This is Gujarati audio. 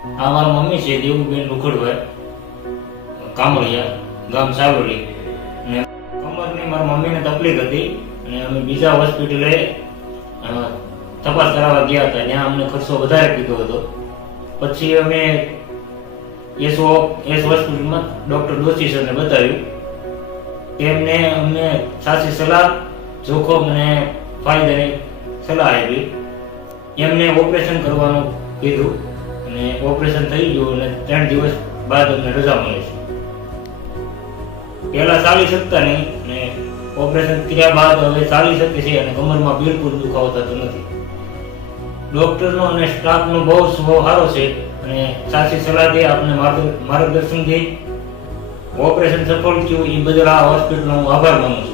આ મારા મમ્મી છે દેવુબેન લુખડભાઈ, કામળિયા, ગામ સાવલી. અને કમરની મારા મમ્મીને તકલીફ હતી અને અમે બીજા હોસ્પિટલે તપાસ કરાવવા ગયા હતા. ત્યાં અમને ખર્ચો વધારે કીધો હતો. પછી અમે એસ હોસ્પિટલમાં ડૉક્ટર દોશી સરને બતાવ્યું. તેમને અમને સાચી સલાહ, જોખમ અને ફાયદાની સલાહ આપી. એમને ઓપરેશન કરવાનું કીધું અને ઓપરેશન થઈ ગયું અને 3 દિવસ બાદ અમને રજા મળે છે. પહેલા ચાલી શકતા નહીં અને ઓપરેશન કર્યા બાદ હવે ચાલી શકે છે અને કમરમાં બિલકુલ દુખાવો થતો નથી. ડૉક્ટરનો અને સ્ટાફનો બહુ સ્વભાવ સારો છે અને સાચી સલાહ દે, આપણે માર્ગદર્શન દે. ઓપરેશન સફળ થયું એ બદલ આ હોસ્પિટલનો હું આભાર માનું છું.